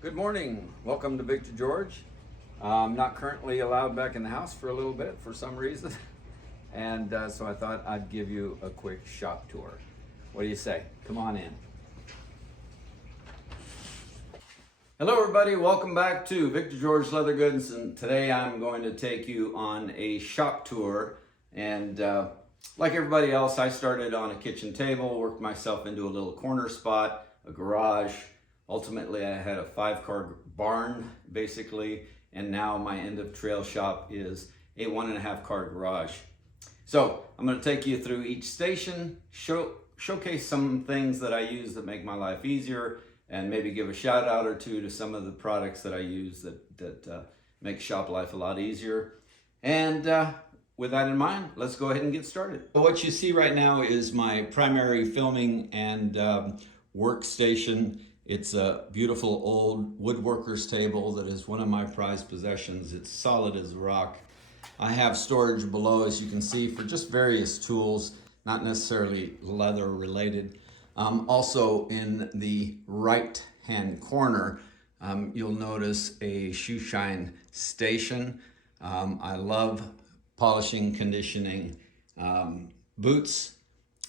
Good morning. Welcome to Victor George. I'm not currently allowed back in the house for a little bit for some reason. And so I thought I'd give you a quick shop tour. What do you say? Come on in. Hello everybody, welcome back to Victor George Leather Goods, and today I'm going to take you on a shop tour. And like everybody else, I started on a kitchen table, worked myself into a little corner spot, a garage. Ultimately, I had a 5-car barn, basically, and now my end of trail shop is a 1.5-car garage. So I'm going to take you through each station, showcase some things that I use that make my life easier, and maybe give a shout out or two to some of the products that I use that make shop life a lot easier. And with that in mind, let's go ahead and get started. So what you see right now is my primary filming and workstation. It's a beautiful old woodworker's table that is one of my prized possessions. It's solid as rock. I have storage below, as you can see, for just various tools, not necessarily leather related. Also in the right hand corner, you'll notice a shoe shine station. I love polishing, conditioning boots.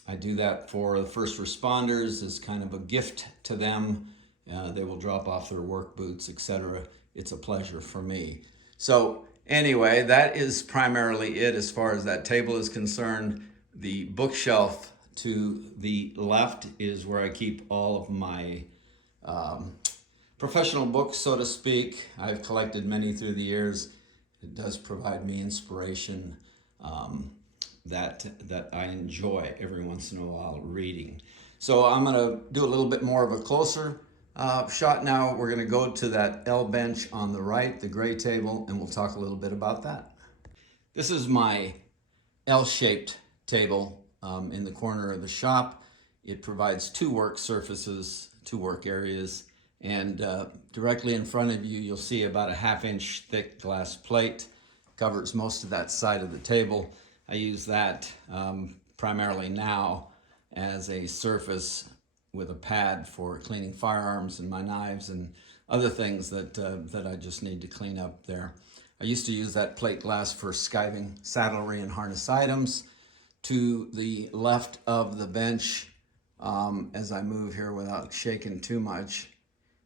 I do that for the first responders as kind of a gift to them. They will drop off their work boots, etc. It's a pleasure for me. So anyway, that is primarily it as far as that table is concerned. The bookshelf to the left is where I keep all of my professional books, so to speak. I've collected many through the years. It does provide me inspiration that I enjoy every once in a while reading. So I'm going to do a little bit more of a closer shot now. We're going to go to that L bench on the right, the gray table, and we'll talk a little bit about that. This is my L-shaped table in the corner of the shop. It provides 2 work surfaces, 2 work areas, and directly in front of you, you'll see about a 1/2 inch thick glass plate. Covers most of that side of the table. I use that primarily now as a surface with a pad for cleaning firearms and my knives and other things that I just need to clean up there. I used to use that plate glass for skiving saddlery and harness items. To the left of the bench, as I move here without shaking too much,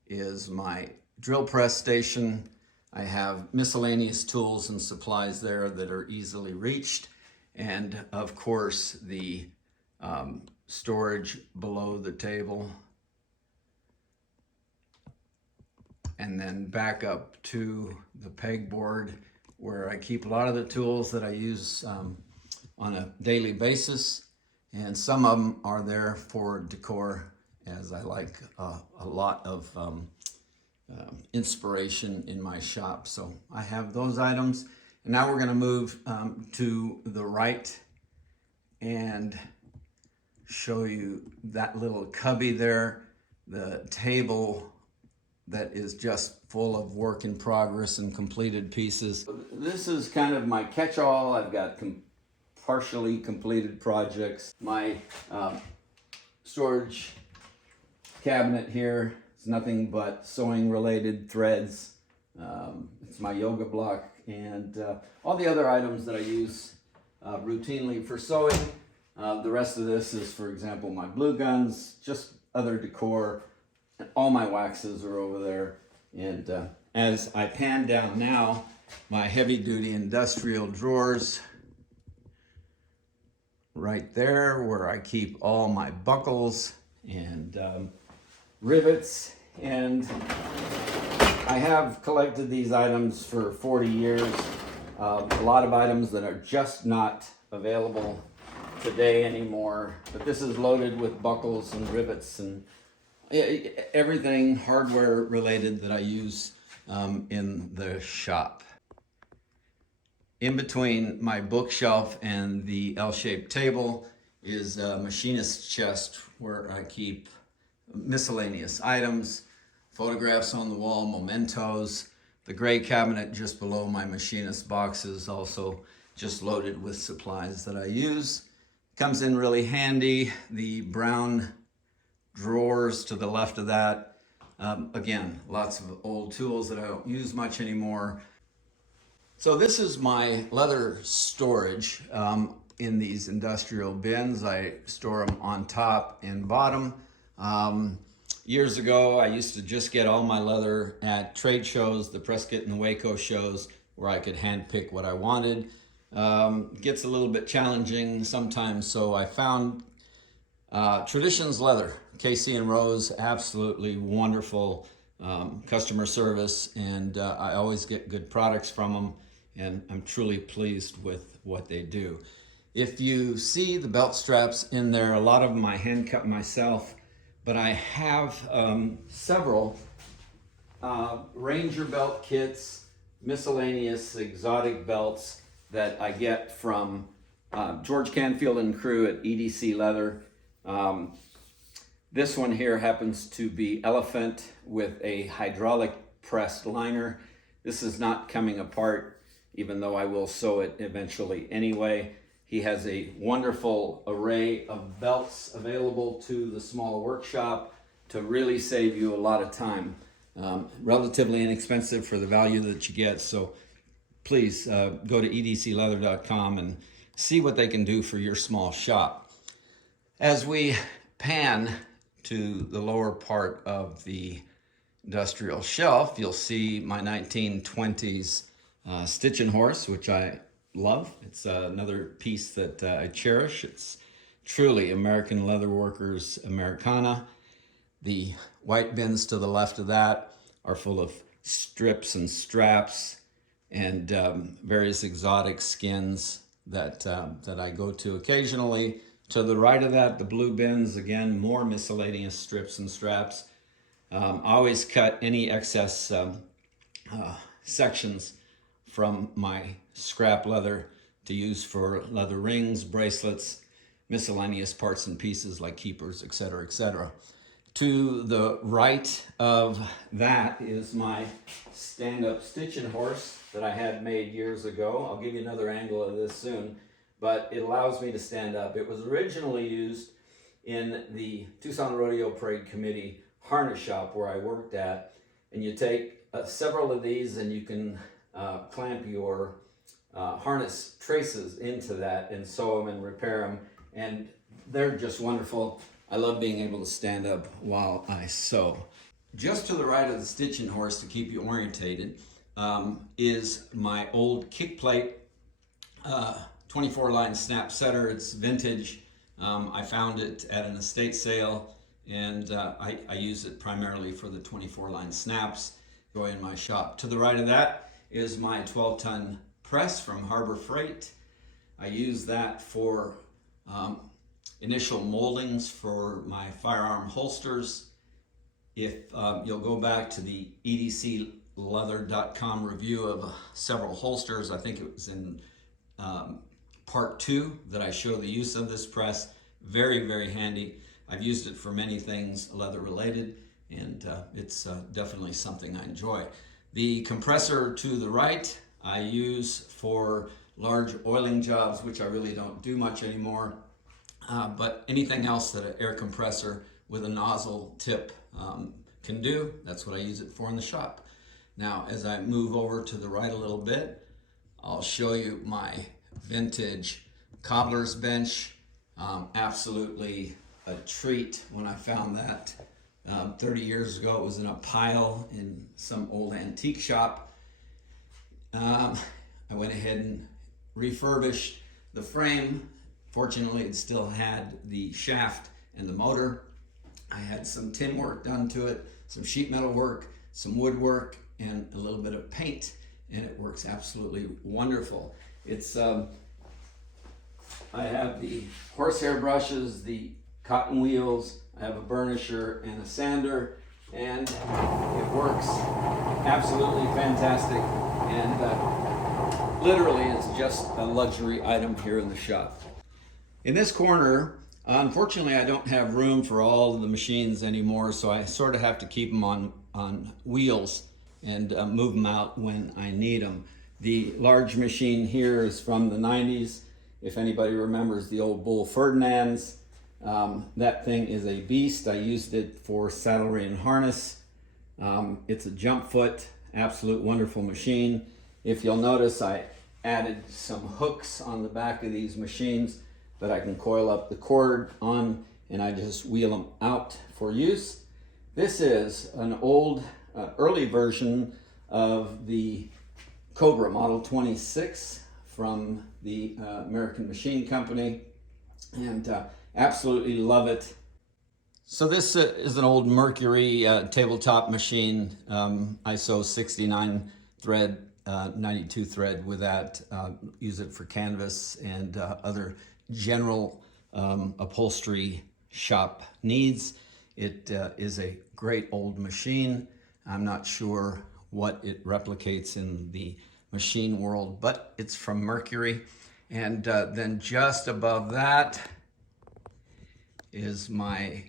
is my drill press station. I have miscellaneous tools and supplies there that are easily reached. And of course, the storage below the table. And then back up to the pegboard where I keep a lot of the tools that I use on a daily basis. And some of them are there for decor, as I like a lot of inspiration in my shop. So I have those items. And now we're going to move to the right and show you that little cubby there, the table that is just full of work in progress and completed pieces. This is kind of my catch-all. I've got partially completed projects. My storage cabinet here is nothing but sewing related threads. It's my yoga block and all the other items that I use routinely for sewing. The rest of this is, for example, my glue guns, just other decor. All my waxes are over there. And as I pan down now, my heavy duty industrial drawers right there where I keep all my buckles and rivets. And I have collected these items for 40 years. A lot of items that are just not available today anymore. But this is loaded with buckles and rivets and everything hardware related that I use in the shop. In between my bookshelf and the L-shaped table is a machinist's chest where I keep miscellaneous items, photographs on the wall, mementos. The gray cabinet just below my machinist box is also just loaded with supplies that I use. Comes in really handy. The brown drawers to the left of that Again, lots of old tools that I don't use much anymore. So this is my leather storage in these industrial bins. I store them on top and bottom. Years ago, I used to just get all my leather at trade shows, the Prescott and the Waco shows, where I could handpick what I wanted. Gets a little bit challenging sometimes, so I found Traditions Leather, Casey and Rose, absolutely wonderful customer service, and I always get good products from them, and I'm truly pleased with what they do. If you see the belt straps in there, a lot of them I hand cut myself, but I have several Ranger belt kits, miscellaneous exotic belts that I get from George Canfield and crew at EDC Leather. This one here happens to be elephant with a hydraulic pressed liner. This is not coming apart, even though I will sew it eventually anyway. He has a wonderful array of belts available to the small workshop to really save you a lot of time. Relatively inexpensive for the value that you get, so please go to edcleather.com and see what they can do for your small shop. As we pan to the lower part of the industrial shelf, you'll see my 1920s stitching horse, which I love. It's another piece that I cherish. It's truly American Leather Workers Americana. The white bins to the left of that are full of strips and straps and various exotic skins that I go to occasionally. To the right of that, the blue bins, again, more miscellaneous strips and straps. Always cut any excess sections from my scrap leather to use for leather rings, bracelets, miscellaneous parts and pieces like keepers, etc., etc. To the right of that is my stand-up stitching horse that I had made years ago. I'll give you another angle of this soon, but it allows me to stand up. It was originally used in the Tucson Rodeo Parade Committee harness shop where I worked at, and you take several of these and you can clamp your harness traces into that and sew them and repair them, and they're just wonderful. I love being able to stand up while I sew. Just to the right of the stitching horse, to keep you orientated, is my old kick plate 24-line snap setter. It's vintage. I found it at an estate sale, and I use it primarily for the 24-line snaps. Go in my shop. To the right of that is my 12-ton press from Harbor Freight. I use that for initial moldings for my firearm holsters. If you'll go back to the edcleather.com review of several holsters, I think it was in part 2 that I show the use of this press. Very, very handy. I've used it for many things leather related, and it's definitely something I enjoy. The compressor to the right I use for large oiling jobs, which I really don't do much anymore, but anything else that an air compressor with a nozzle tip can do, that's what I use it for in the shop. Now, as I move over to the right a little bit, I'll show you my vintage cobbler's bench. Absolutely a treat when I found that 30 years ago. It was in a pile in some old antique shop. I went ahead and refurbished the frame. Fortunately, it still had the shaft and the motor. I had some tin work done to it, some sheet metal work, some woodwork, and a little bit of paint, and it works absolutely wonderful. It's I have the horsehair brushes, the cotton wheels, I have a burnisher and a sander, and it works absolutely fantastic, and literally it's just a luxury item here in the shop. In this corner, unfortunately, I don't have room for all of the machines anymore, so I sort of have to keep them on wheels and move them out when I need them. The large machine here is from the 90s. If anybody remembers the old Bull Ferdinands, that thing is a beast. I used it for saddlery and harness It's a jump foot, absolute wonderful machine. If you'll notice, I added some hooks on the back of these machines that I can coil up the cord on, and I just wheel them out for use. This is an old, early version of the Cobra Model 26 from the American Machine Company, and absolutely love it. So this is an old Mercury tabletop machine, ISO 69 thread, 92 thread with that. Use it for canvas and other general upholstery shop needs. It is a great old machine. I'm not sure what it replicates in the machine world, but it's from Mercury. And then just above that is my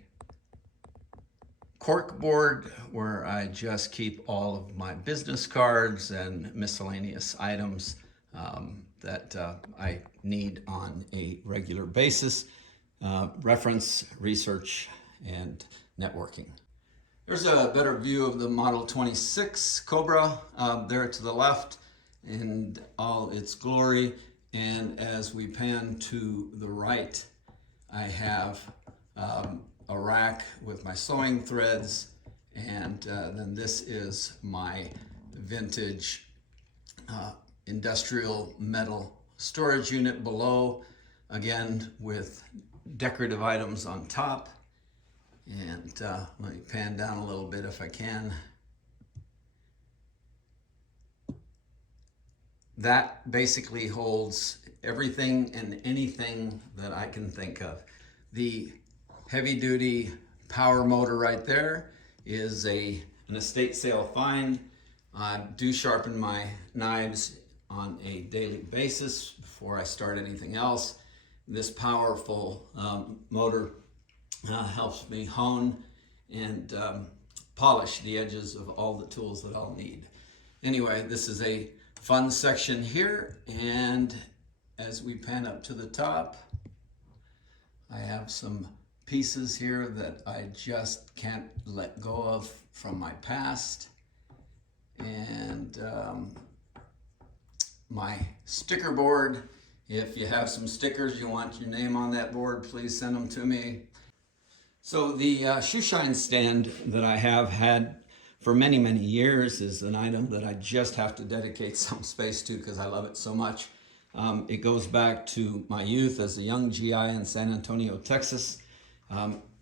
cork board, where I just keep all of my business cards and miscellaneous items that I need on a regular basis. Reference, research, and networking. There's a better view of the Model 26 Cobra there to the left in all its glory. And as we pan to the right, I have a rack with my sewing threads, and then this is my vintage industrial metal storage unit below, again with decorative items on top. And let me pan down a little bit if I can. That basically holds everything and anything that I can think of. The heavy-duty power motor right there is an estate sale find. I do sharpen my knives on a daily basis before I start anything else. This powerful motor helps me hone and polish the edges of all the tools that I'll need. Anyway, this is a fun section here, and as we pan up to the top, I have some pieces here that I just can't let go of from my past. And my sticker board. If you have some stickers you want your name on that board, please send them to me. So the shoe shine stand that I have had for many, many years is an item that I just have to dedicate some space to because I love it so much. It goes back to my youth as a young GI in San Antonio, Texas.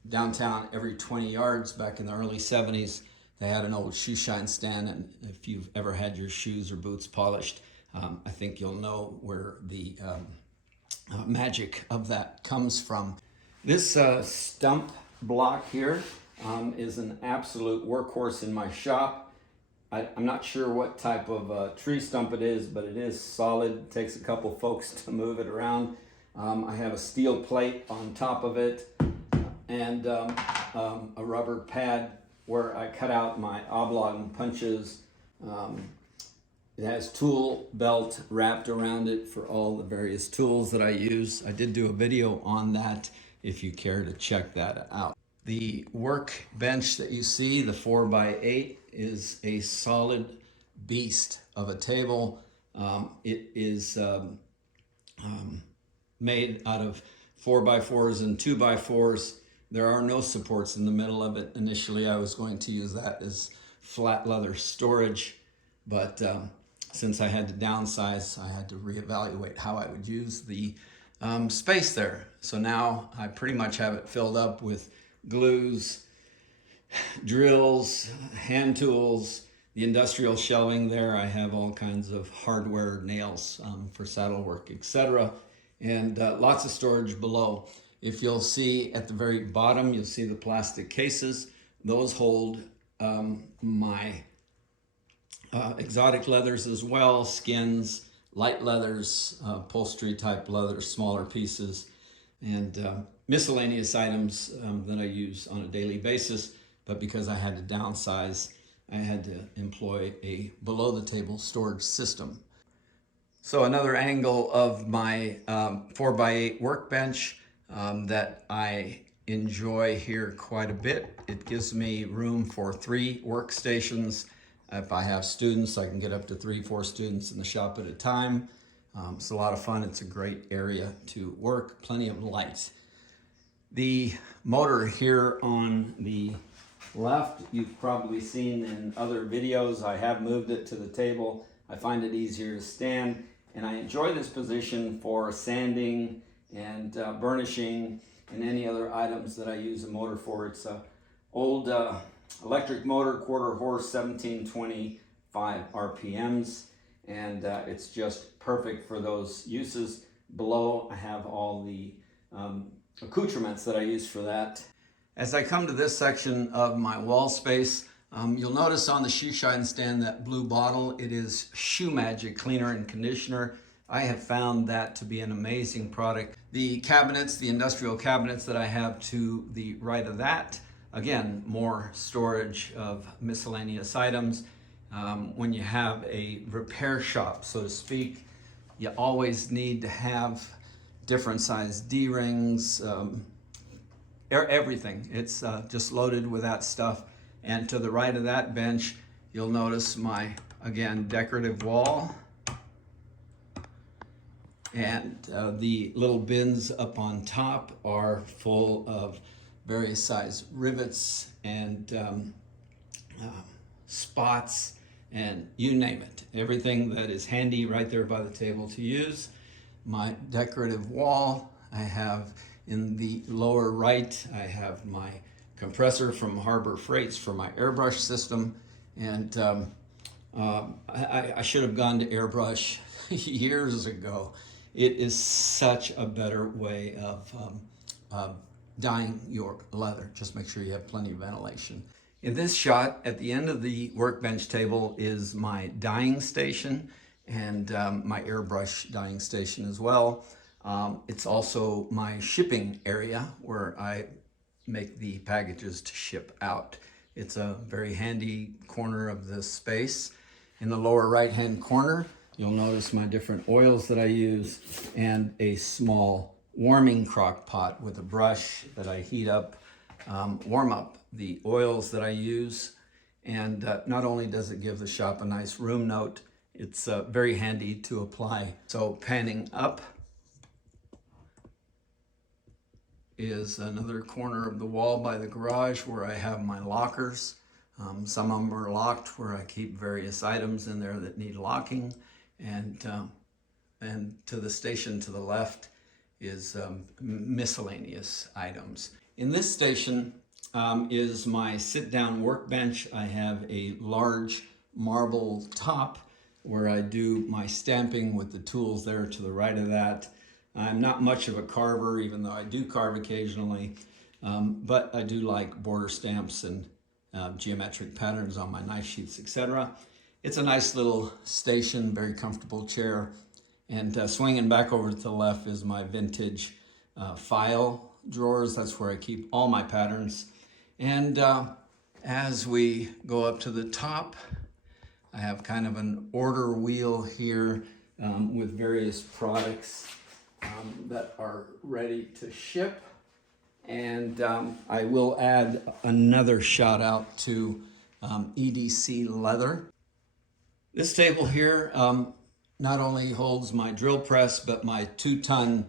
Downtown, every 20 yards back in the early 70s, they had an old shoe shine stand, and if you've ever had your shoes or boots polished, I think you'll know where the magic of that comes from. This stump block here is an absolute workhorse in my shop. I'm not sure what type of tree stump it is, but it is solid. It takes a couple folks to move it around. I have a steel plate on top of it, and a rubber pad where I cut out my oblong punches. It has tool belt wrapped around it for all the various tools that I use. I did do a video on that if you care to check that out. The workbench that you see, the 4x8, is a solid beast of a table. It is made out of 4x4s and 2x4s. There are no supports in the middle of it. Initially, I was going to use that as flat leather storage, but since I had to downsize, I had to reevaluate how I would use the space there. So now I pretty much have it filled up with glues, drills, hand tools, the industrial shelving there. I have all kinds of hardware, nails for saddle work, etc. And lots of storage below. If you'll see at the very bottom, you'll see the plastic cases. Those hold my exotic leathers as well, skins, light leathers, upholstery type leather, smaller pieces, and miscellaneous items that I use on a daily basis. But because I had to downsize, I had to employ a below the table storage system. So another angle of my 4x8 workbench that I enjoy here quite a bit. It gives me room for 3 workstations. If I have students, I can get up to 3-4 students in the shop at a time. It's a lot of fun. It's a great area to work, plenty of light. The motor here on the left, you've probably seen in other videos. I have moved it to the table. I find it easier to stand, and I enjoy this position for sanding and burnishing and any other items that I use a motor for. It's a old electric motor, quarter horse, 1725 RPMs, and it's just perfect for those uses. Below, I have all the accoutrements that I use for that. As I come to this section of my wall space, you'll notice on the shoe shine stand that blue bottle. It is Shoe Magic cleaner and conditioner. I have found that to be an amazing product. The cabinets, the industrial cabinets that I have to the right of that, again, more storage of miscellaneous items. When you have a repair shop, so to speak, you always need to have different size D-rings, everything. It's just loaded with that stuff. And to the right of that bench, you'll notice my, again, decorative wall. And the little bins up on top are full of various size rivets and spots, and you name it. Everything that is handy right there by the table to use. My decorative wall, I have in the lower right, I have my compressor from Harbor Freights for my airbrush system. And I should have gone to airbrush years ago. It is such a better way of dyeing your leather. Just make sure you have plenty of ventilation. In this shot, at the end of the workbench table is my dyeing station and my airbrush dyeing station as well. It's also my shipping area where I make the packages to ship out. It's a very handy corner of this space. In the lower right-hand corner, you'll notice my different oils that I use and a small warming crock pot with a brush that I heat up, warm up the oils that I use. And not only does it give the shop a nice room note, it's very handy to apply. So panning up is another corner of the wall by the garage where I have my lockers. Some of them are locked, where I keep various items in there that need locking. And to the station to the left is miscellaneous items. In this station is my sit-down workbench. I have a large marble top where I do my stamping with the tools there to the right of that. I'm not much of a carver, even though I do carve occasionally, but I do like border stamps and geometric patterns on my knife sheaths, etc. It's a nice little station, very comfortable chair. And swinging back over to the left is my vintage file drawers. That's where I keep all my patterns. And as we go up to the top, I have kind of an order wheel here with various products that are ready to ship. And I will add another shout out to EDC Leather. This table here not only holds my drill press, but my 2-ton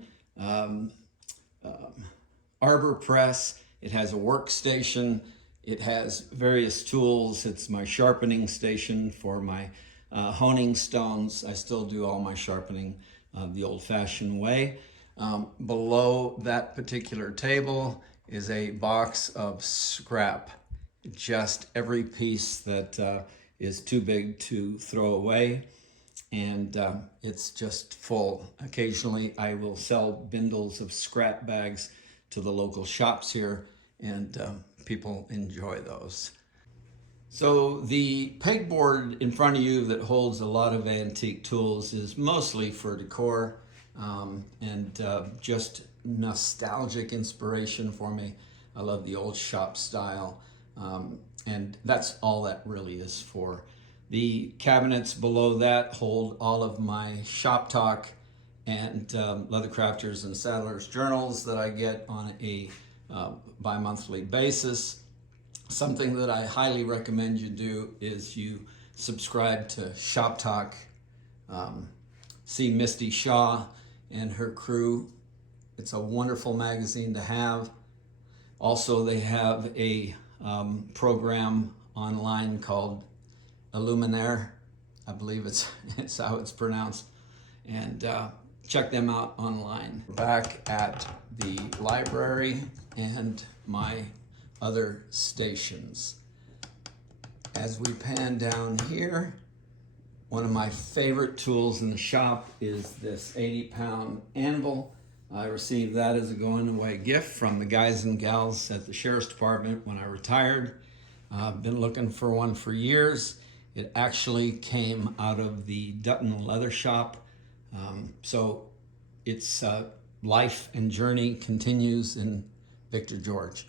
arbor press. It has a workstation. It has various tools. It's my sharpening station for my honing stones. I still do all my sharpening the old-fashioned way. Below that particular table is a box of scrap. Just every piece that is too big to throw away, and it's just full. Occasionally I will sell bindles of scrap bags to the local shops here, and people enjoy those. So the pegboard in front of you that holds a lot of antique tools is mostly for decor and just nostalgic inspiration for me. I love the old shop style, and that's all that really is for. The cabinets below that hold all of my shop talk and Leather Crafters and Saddlers journals that I get on a bi-monthly basis. Something that I highly recommend you do is you subscribe to Shop Talk. See Misty Shaw and her crew. It's a wonderful magazine to have. Also, they have a program online called Illuminaire. I believe it's how it's pronounced. And check them out online. Back at the library and my other stations. As we pan down here, one of my favorite tools in the shop is this 80-pound anvil. I received that as a going away gift from the guys and gals at the Sheriff's Department when I retired. I've been looking for one for years. It actually came out of the Dutton Leather Shop. So its life and journey continues in Victor George.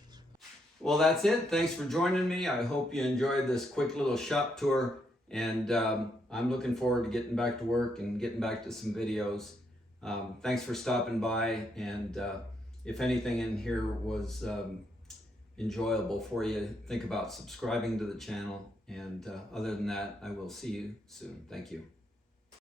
Well, that's it. Thanks for joining me. I hope you enjoyed this quick little shop tour, and I'm looking forward to getting back to work and getting back to some videos. Thanks for stopping by, and if anything in here was enjoyable for you, think about subscribing to the channel, and other than that, I will see you soon. Thank you.